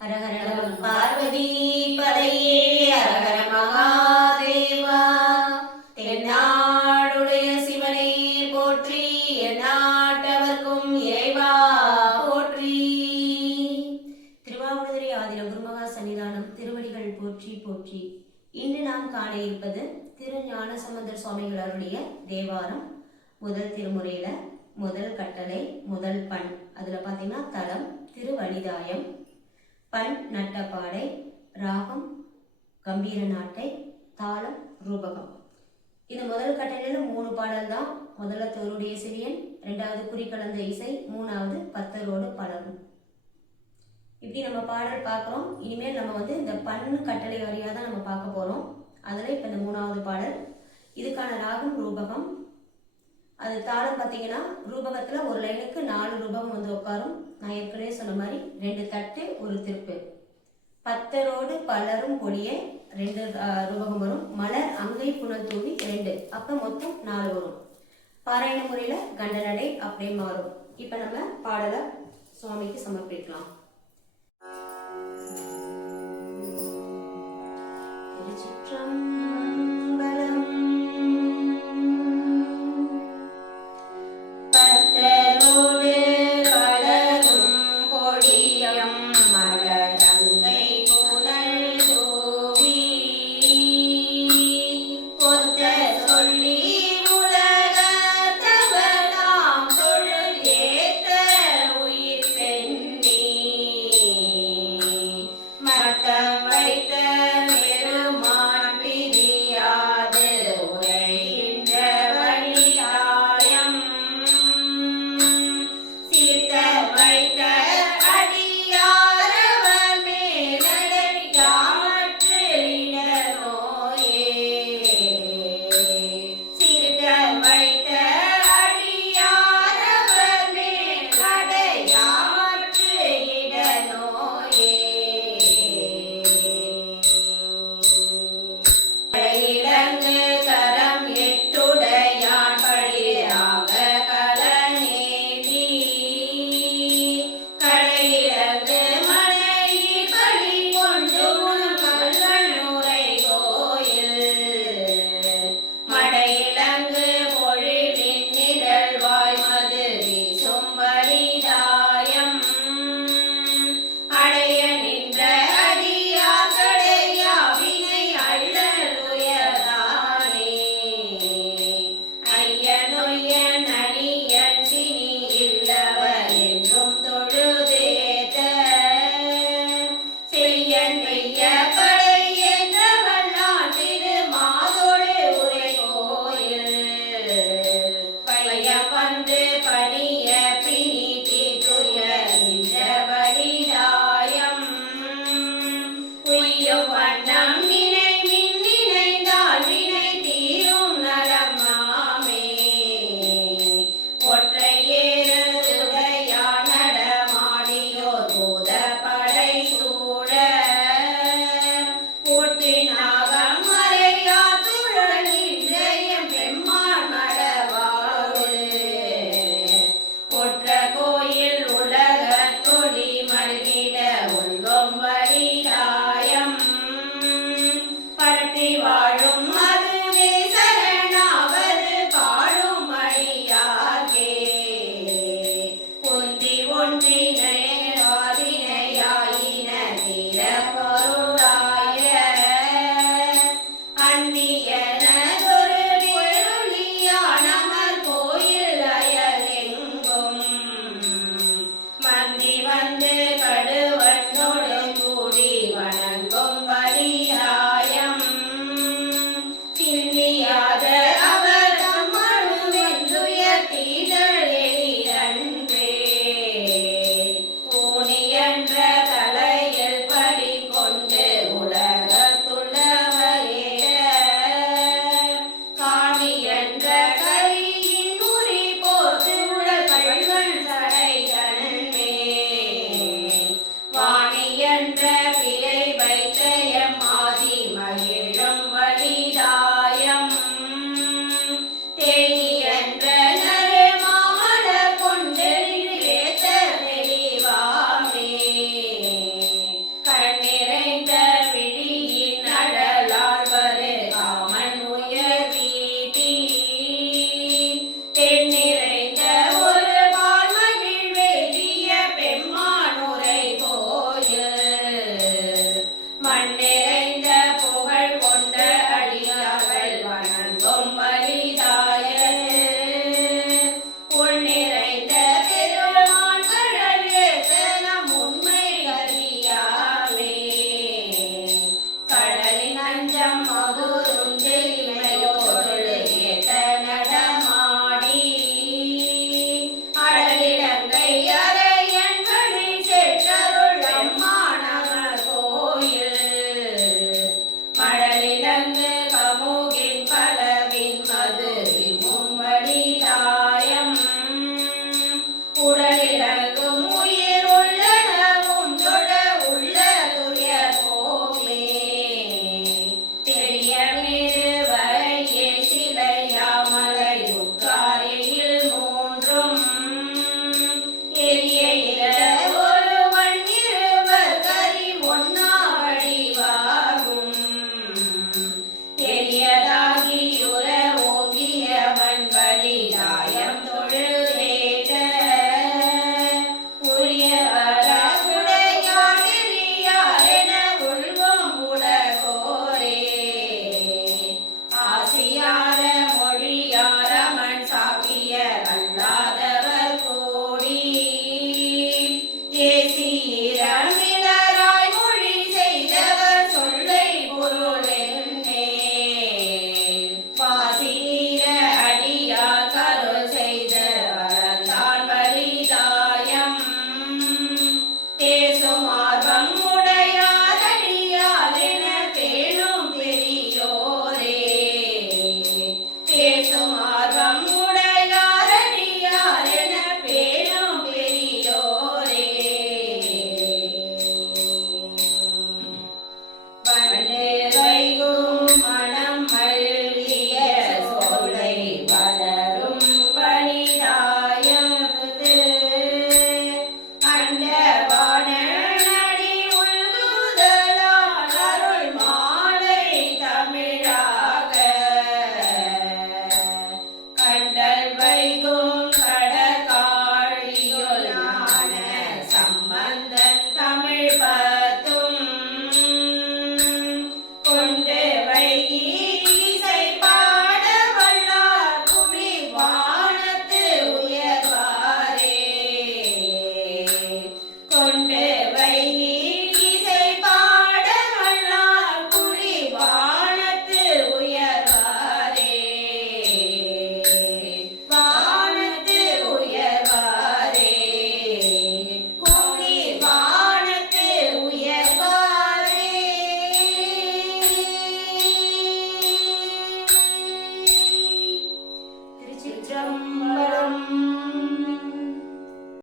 ஹரஹர பார்வதி பதையே ஹரஹர மகாதேவா. தென்னாடுடைய சிவனே போற்றி, எந்நாட்டவர்க்கும் இறைவா போற்றி. திருவாவடுதுறை ஆதீன குருமகா சன்னிதானம் திருவடிகள் போற்றி போற்றி. இன்று நாம் காண இருப்பது திரு ஞானசம்பந்தர் சுவாமிகள் அருளிய தேவாரம். முதல் திருமுறையில முதல் கட்டளை முதல் பண். அதுல பாத்தீங்கன்னா தலம் திருவனிதாயம், பண் நட்டப்பாடை, ராகம் கம்பீர நாட்டை, தாளம் ரூபகம். இந்த முதல் கட்டளையில 3 பாடல் தான். முதல்ல தோருடைய சிறியன், 2வது குறிக்கலந்த இசை, 3வது பத்தரோடு பலரும். இப்படி நம்ம பாடல் பார்க்குறோம். இனிமேல் நம்ம இந்த பண்ணு கட்டளை வரியா தான் நம்ம பார்க்க போறோம். அதுல இப்ப இந்த 3வது பாடல். இதுக்கான ராகம் ரூபகம். அது தாளம் பார்த்தீங்கன்னா ரூபகத்துல ஒரு லைனுக்கு 4 ரூபகம் உட்காரும். நான் ஏற்கனவே சொன்ன மாதிரி 2 தட்டு 1 திருப்பு. பத்தரோடு பலரும் பொழிய 2 ரூபகம் வரும். மலர் அங்கை புனல் தூவி 2, அப்ப மொத்தம் 4 வரும். பாராயண முறையில கண்டனடை அப்படியே மாறும். இப்ப நம்ம பாடலை சுவாமிக்கு சமர்ப்பிக்கலாம். பிழை வைத்த